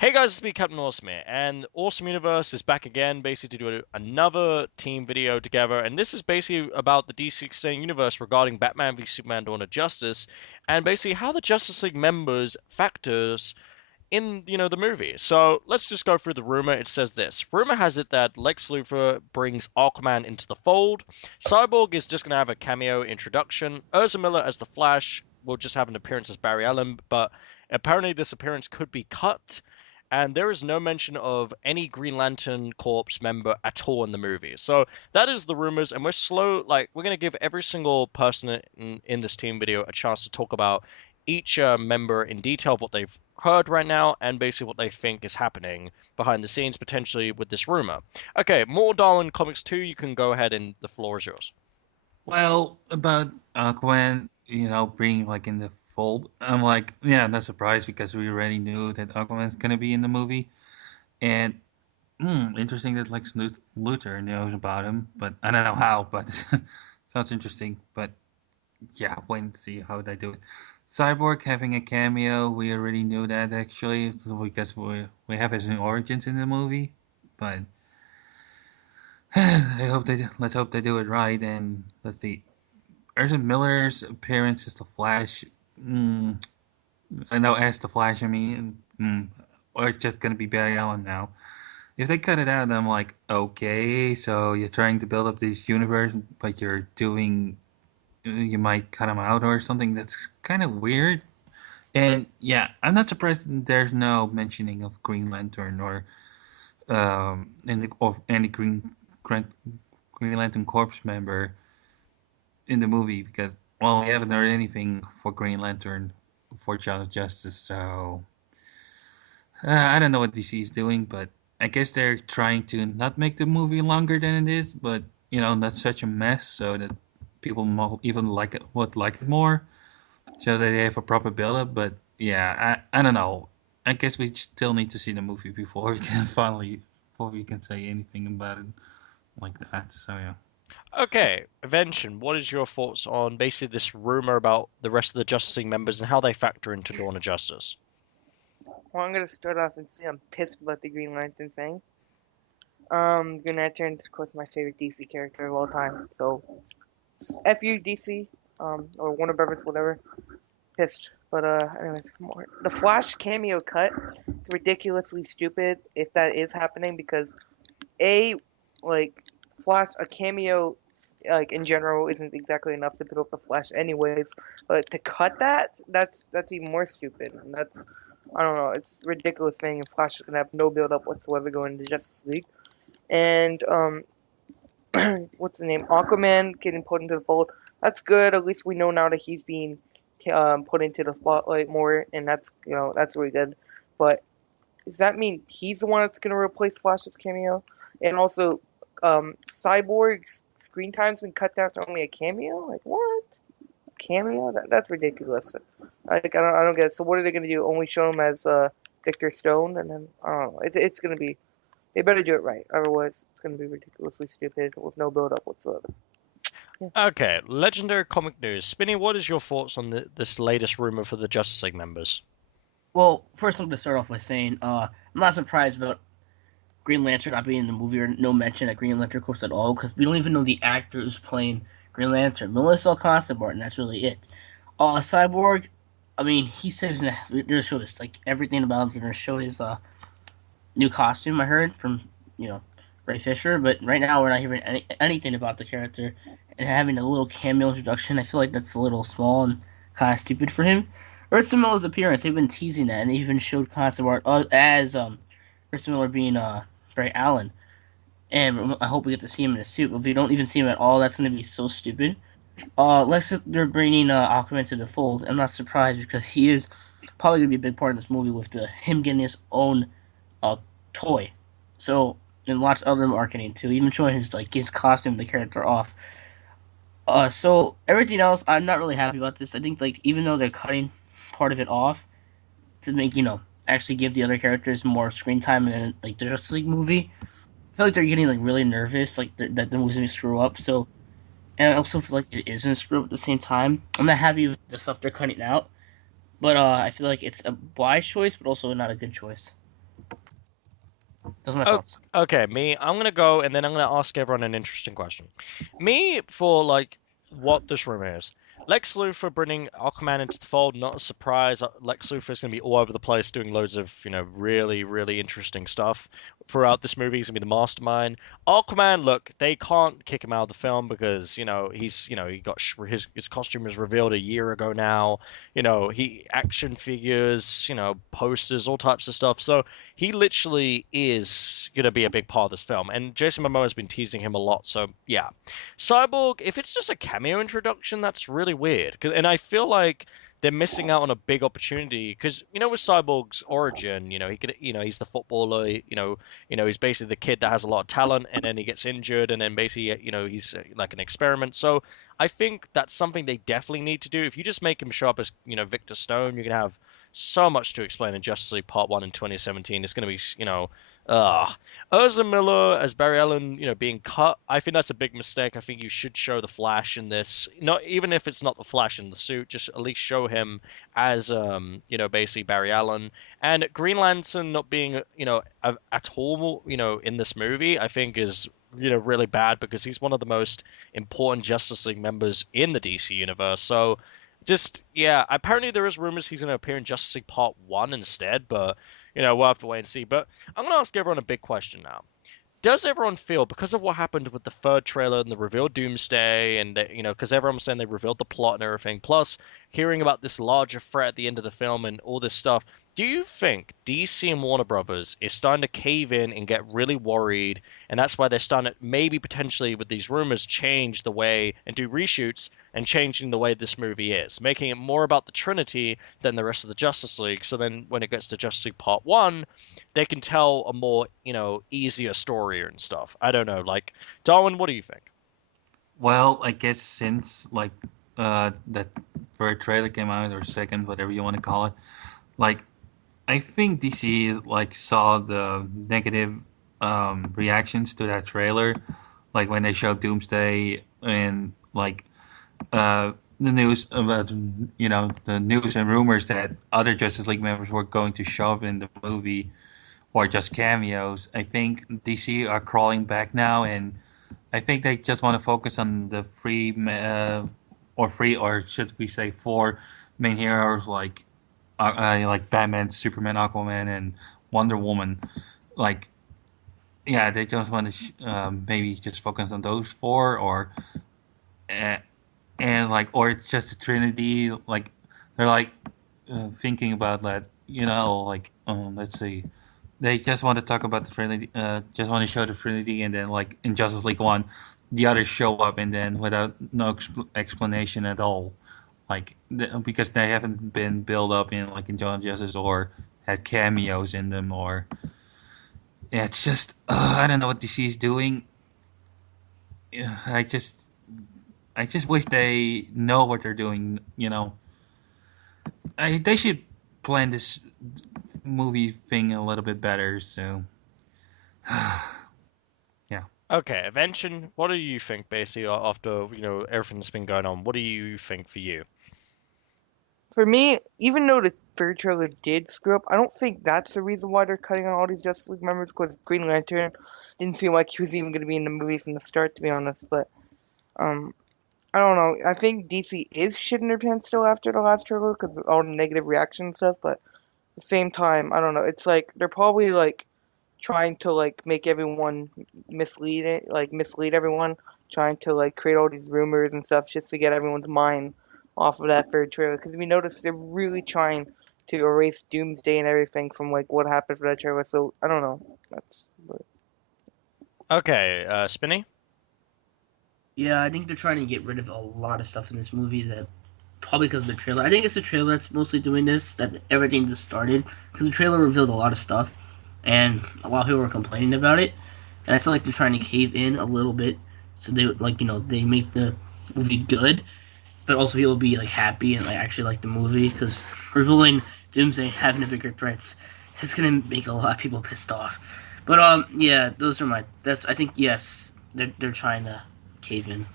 Hey guys, it's me, Captain Awesome here, and Awesome Universe is back again, basically to do another team video together, and this is basically about the DC Extended Universe regarding Batman v Superman: Dawn of Justice, and basically how the Justice League members factors in, the movie. So let's just go through the rumor. It says this. Rumor has it that Lex Luthor brings Aquaman into the fold. Cyborg is just going to have a cameo introduction. Ezra Miller as the Flash will just have an appearance as Barry Allen, but apparently this appearance could be cut. And there is no mention of any Green Lantern Corps member at all in the movie. So that is the rumors, and we're going to give every single person in this team video a chance to talk about each member in detail of what they've heard right now and basically what they think is happening behind the scenes potentially with this rumor. Okay, more Darwin Comics 2, you can go ahead and the floor is yours. Well, about Aquaman, being like in the fold, I'm like, yeah, I'm not surprised because we already knew that Aquaman's gonna be in the movie, and interesting that Lex Luthor knows about him, but I don't know how, but sounds interesting. But yeah, wait and see how they do it. Cyborg having a cameo, we already knew that actually because we have his origins in the movie, but let's hope they do it right and let's see. Ezra Miller's appearance as the Flash. Mm, I know as the Flash. Or it's just gonna be Barry Allen now. If they cut it out, I'm like, okay, so you're trying to build up this universe, but you're doing, you might cut him out or something. That's kind of weird. And yeah, I'm not surprised there's no mentioning of Green Lantern or any Green Lantern Corps member in the movie because well, we haven't heard anything for Green Lantern for Child of Justice, so I don't know what DC is doing, but I guess they're trying to not make the movie longer than it is, but not such a mess so that people even would like it more, so that they have a proper build up. But yeah, I don't know. I guess we still need to see the movie before we can say anything about it like that. So yeah. Okay, Evention, what is your thoughts on basically this rumor about the rest of the Justice League members and how they factor into Dawn of Justice? Well, I'm gonna start off and say I'm pissed about the Green Lantern thing. Green Lantern is of course my favorite DC character of all time. So F you DC, or Warner Brothers, whatever. Pissed. But anyways, the Flash cameo cut. It's ridiculously stupid if that is happening because a like Flash a cameo like in general isn't exactly enough to build up the Flash anyways. But to cut that's even more stupid. And that's I don't know. It's ridiculous thing. And Flash is gonna have no build up whatsoever going into Justice League. And what's the name? Aquaman getting put into the fold. That's good. At least we know now that he's being put into the spotlight more, and that's really good. But does that mean he's the one that's gonna replace Flash's cameo? And also, Cyborg's screen time's been cut down to only a cameo. Like what? Cameo? That's ridiculous. I don't get it. So what are they gonna do? Only show him as Victor Stone, and then I don't know. It's gonna be. They better do it right. Otherwise, it's gonna be ridiculously stupid with no build up whatsoever. Yeah. Okay, Legendary Comic News. Spinny, what is your thoughts on this latest rumor for the Justice League members? Well, first I'm going to start off by saying I'm not surprised about Green Lantern not being in the movie or no mention at Green Lantern Corps at all because we don't even know the actor who's playing Green Lantern. Melissa Constantine, and that's really it. Cyborg, I mean, he said he's going to show us like everything about him. They're going to show his new costume. I heard from Ray Fisher, but right now we're not hearing anything about the character and having a little cameo introduction. I feel like that's a little small and kind of stupid for him. Ursa Miller's appearance, they've been teasing that, and they even showed concept art as Ursa Miller being Barry Allen. And I hope we get to see him in a suit, but if we don't even see him at all, that's going to be so stupid. Let's just, they're bringing Aquaman to the fold. I'm not surprised because he is probably going to be a big part of this movie with him getting his own uh, toy. So and lots of other marketing too, even showing his costume, the character off. So everything else, I'm not really happy about this. I think like even though they're cutting part of it off to make actually give the other characters more screen time in like the Justice League movie, I feel like they're getting like really nervous, like that the movie's gonna screw up. So and I also feel like it isn't screw up at the same time. I'm not happy with the stuff they're cutting out, but I feel like it's a wise choice, but also not a good choice. Those are my Oh, thoughts. okay, me, I'm gonna go and then I'm gonna ask everyone an interesting question. Me, for like what this room is. Lex Luthor bringing Aquaman into the fold, not a surprise. Lex Luthor's gonna be all over the place doing loads of, really, really interesting stuff throughout this movie. He's gonna be the mastermind. Aquaman, look, they can't kick him out of the film because, he got his costume was revealed a year ago now. He action figures, posters, all types of stuff. So he literally is going to be a big part of this film. And Jason Momoa has been teasing him a lot. So, yeah. Cyborg, if it's just a cameo introduction, that's really weird. And I feel like they're missing out on a big opportunity because, with Cyborg's origin, he's the footballer, he's basically the kid that has a lot of talent and then he gets injured and then basically, he's like an experiment. So I think that's something they definitely need to do. If you just make him show up as, Victor Stone, you're going to have so much to explain in Justice League Part 1 in 2017. It's going to be, uh, Ezra Miller as Barry Allen, being cut. I think that's a big mistake. I think you should show the Flash in this. Not even if it's not the Flash in the suit, just at least show him as, basically Barry Allen. And Green Lantern not being, at all, in this movie, I think is, really bad because he's one of the most important Justice League members in the DC universe. So just yeah, apparently there is rumors he's going to appear in Justice League Part 1 instead, but we'll have to wait and see. But I'm going to ask everyone a big question now. Does everyone feel, because of what happened with the third trailer and the revealed Doomsday, and because everyone was saying they revealed the plot and everything, plus hearing about this larger threat at the end of the film and all this stuff, do you think DC and Warner Brothers is starting to cave in and get really worried, and that's why they're starting to maybe potentially with these rumors change the way and do reshoots and changing the way this movie is, making it more about the Trinity than the rest of the Justice League? So then when it gets to Justice League Part 1, they can tell a more, easier story and stuff. I don't know. Like, Darwin, what do you think? Well, I guess since like that third trailer came out or second, whatever you want to call it, like I think DC like saw the negative reactions to that trailer, like when they showed Doomsday and like the news about the news and rumors that other Justice League members were going to show up in the movie or just cameos. I think DC are crawling back now, and I think they just want to focus on the or should we say four main heroes like Batman, Superman, Aquaman, and Wonder Woman. Like, yeah, they just want to maybe just focus on those four, or uh, and like, or it's just a Trinity. Like, they're like thinking about that. Like, let's see. They just want to talk about the Trinity. Just want to show the Trinity, and then like in Justice League One, the others show up, and then without no explanation at all, like because they haven't been built up in like in John Justice or had cameos in them, or yeah, it's just I don't know what DC is doing. Yeah, I just wish they know what they're doing. They should plan this movie thing a little bit better. So yeah. Okay, Evention, what do you think, basically, after, everything's been going on? What do you think for you? For me, even though the third trailer did screw up, I don't think that's the reason why they're cutting out all these Justice League members. Because Green Lantern didn't seem like he was even going to be in the movie from the start, to be honest. But um, I don't know. I think DC is shitting their pants still after the last trailer because of all the negative reaction and stuff. But at the same time, I don't know. It's like they're probably like trying to like make everyone mislead everyone, trying to like create all these rumors and stuff just to get everyone's mind off of that third trailer. Because we noticed they're really trying to erase Doomsday and everything from like what happened for that trailer. So I don't know. That's Okay, Spinny? Yeah, I think they're trying to get rid of a lot of stuff in this movie that probably because of the trailer. I think it's the trailer that's mostly doing this. That everything just started because the trailer revealed a lot of stuff, and a lot of people were complaining about it. And I feel like they're trying to cave in a little bit, so they they make the movie good, but also people be like happy and like actually like the movie because revealing Doomsday having a bigger threats is gonna make a lot of people pissed off. But yeah, those are my. That's I think yes, they're trying to cave in.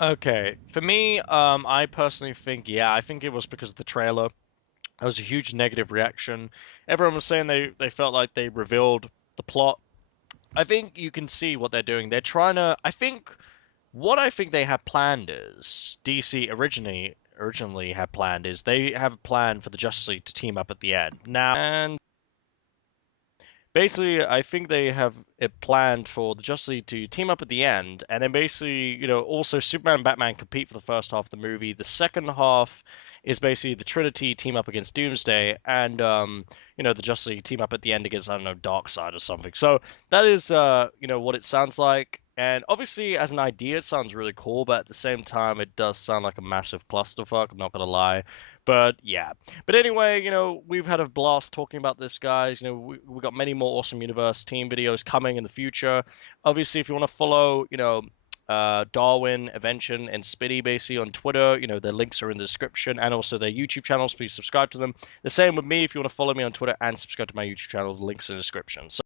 Okay, for me, I personally think, yeah, I think it was because of the trailer. There was a huge negative reaction. Everyone was saying they felt like they revealed the plot I think you can see what they're doing. They're trying to. What I think they have planned is DC originally had planned is they have a plan for the Justice League to team up at the end. Now, and basically, I think they have it planned for the Justice League to team up at the end, and then basically, also Superman and Batman compete for the first half of the movie. The second half is basically the Trinity team up against Doomsday, and the Justice League team up at the end against, I don't know, Darkseid or something. So that is what it sounds like. And obviously, as an idea, it sounds really cool, but at the same time, it does sound like a massive clusterfuck. I'm not gonna lie. But yeah. But anyway, we've had a blast talking about this, guys. We got many more Awesome Universe team videos coming in the future. Obviously, if you want to follow, Darwin, Evention, and Spinny basically on Twitter, their links are in the description, and also their YouTube channels. Please subscribe to them. The same with me. If you want to follow me on Twitter and subscribe to my YouTube channel, the links in the description. So